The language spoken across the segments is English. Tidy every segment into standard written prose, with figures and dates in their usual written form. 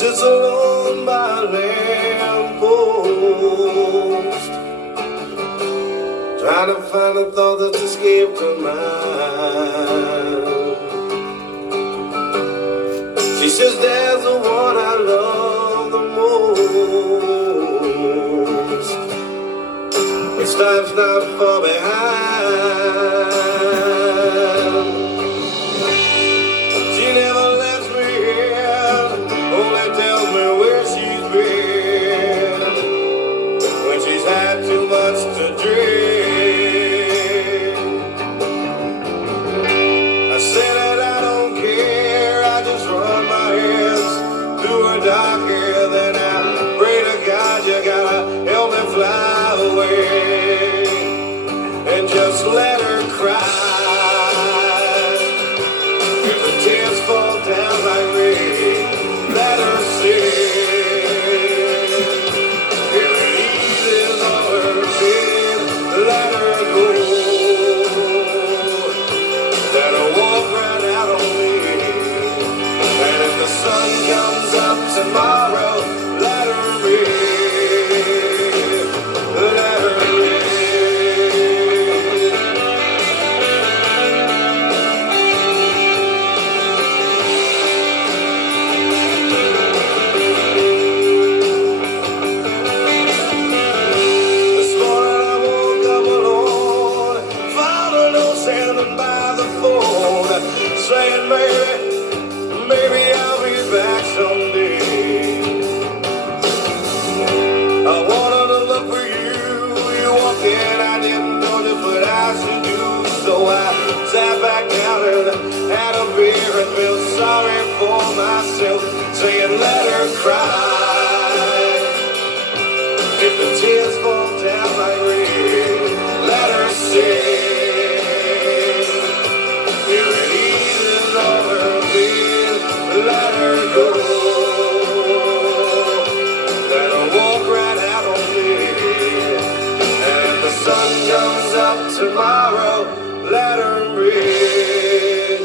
sits alone by a lamppost, trying to find a thought that's escaped her mind. She says there's the one I love the most, but time's not far behind. She never lets me in, only tells me where she's been when she's had too much to drink. I said that I don't care, I just run my hands through her dark hair. Then I pray to God you gotta help me fly away and just let her cry. If the tears fall down like rain, let her sing. If it eases all her pain, let her go. Let her walk right out on me. And if the sun comes up tomorrow, let her ring. Let her ring. This morning I woke up alone, found a note standing by the phone, saying, maybe I'll be back someday. I wanted to look for you. You walked in, I didn't know just what I should do. So I sat back down and had a beer and felt sorry for myself, saying let her cry. If the tears fall down like rain, let her sing. If it eases all her pain, let her go. Let her walk right out on me. And if the sun comes up tomorrow, let her ring.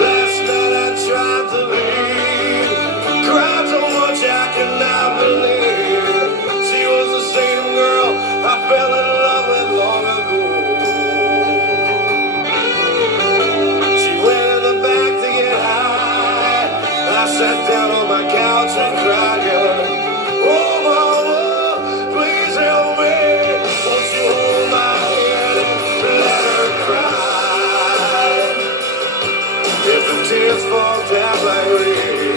Last night I tried to leave, cried so much I could not believe she was the same girl I fell in love with long ago. She went in the back to get high. I sat down on my couch and cried, yelling, oh mama, please help me. Won't you hold my hand and let her cry? If the tears fall down like rain,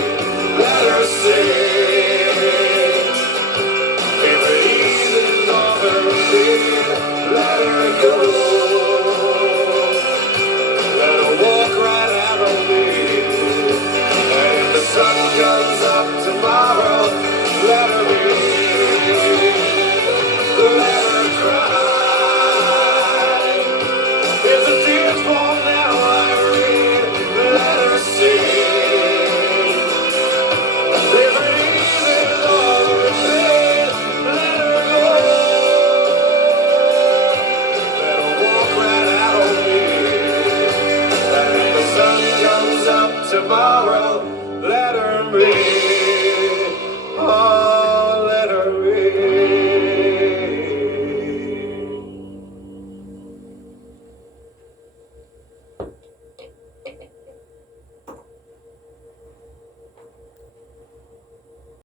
let her sing. If it eases all her pain, let her go. Let her walk right out on me. And if the sun comes up tomorrow, let her ring. Let her cry. If the tears fall down like rain, let her sing. If it eases all her pain, let her go. Let her walk right out on me. And if the sun comes up tomorrow, let her